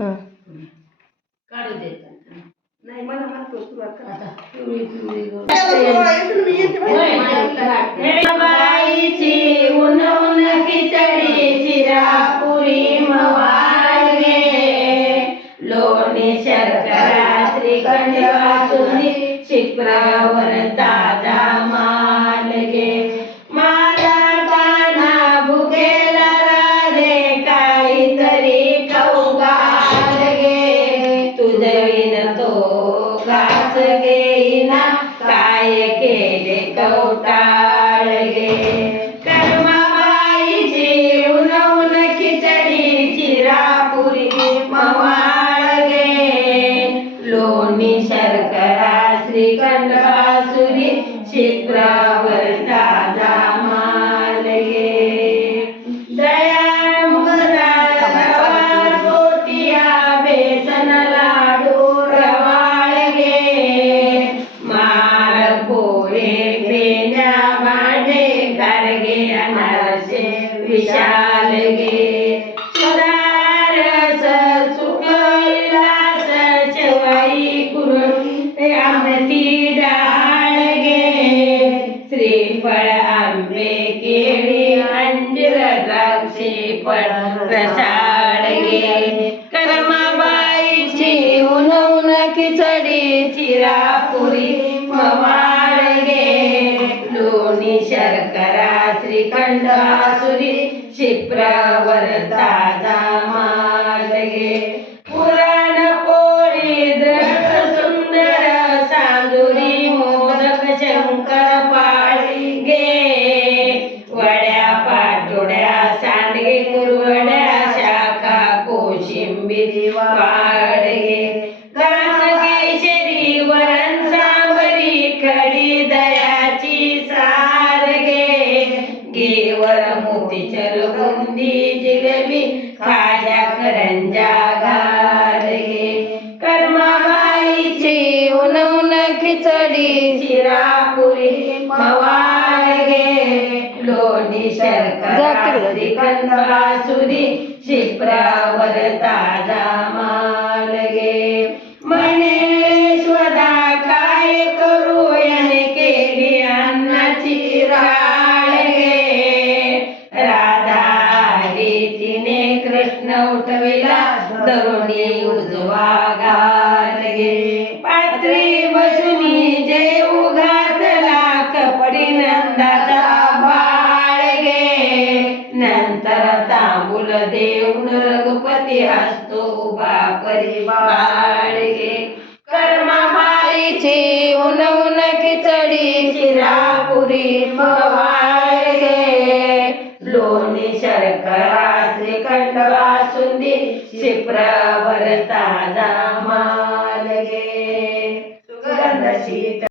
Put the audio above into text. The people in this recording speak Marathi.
काढू देत नाही मला म्हणतो सुरुवात करा. पिवळी पिवळी बाईची उन्हून खिचडी चिरापुरी मवाळगे लोणी शर्करा श्रीखंड वासुंदी शिप्रावर ताजा मालगे माझा काना भुकेला रे काहीतरी खाऊ घालगे तुझविन तो घास घेईना काय केले कवटाळगे कर्माबाईची उन्हून खिचडी चिरापुरी मवाळगे लोणी शर्करा श्रीखंड वासुरी शिप्रावर ताजा मालगे दया मुगदार पोटिया बेसन लाडू रवाळगे मार पोळे पेन्या भांडे गारगे अनारसे विशालगे सुधारस सुखविलास शेवाई कुरडे आमटी डाळगे श्रीफळ आंबे केळी अंजीर द्राक्षे फळ रसाळगे कर्माबाईची उन्हून खिचडी चिरापुरी मवाळगे लोणी शर्करा श्रीखंड वासुरी शिप्रावर ताजा मालगे पुराण पोळी द्रढ सुंदर सांजुरी मोदक शंकर पाळगे वड्या पाटोड्या सांडगे कुरवड्या शाखा कोशिंबीर वाडगे घास केशरी वरण सांबरी खडी दयाची सारगे गेवर मोतीचर बुंदी जिलेबी खाजा करंजा घालगे कर्माबाईची उन्हून खिचडी चिरापुरी मवाळगे लोणी शर्करा श्रीखंड वासुरी शिप्रावर ताजा मालगे मनेश्वरा काय करू याने केली अन्नाची राळगे राधा तिने कृष्ण उठविला तरुणी उजवा घालगे पात्री बसुनी जे उघातला कपटी नंदाचा बाळगे नंतर तांबूल देऊन रघुपती हसतो उभा परिवाळगे कर्माबाईची उन्हून खिचडी चिरापुरी मवाळगे लोणी शर्करा श्रीखंड वासुंदी शिप्रावर ताजा मालगे सुगंध शीत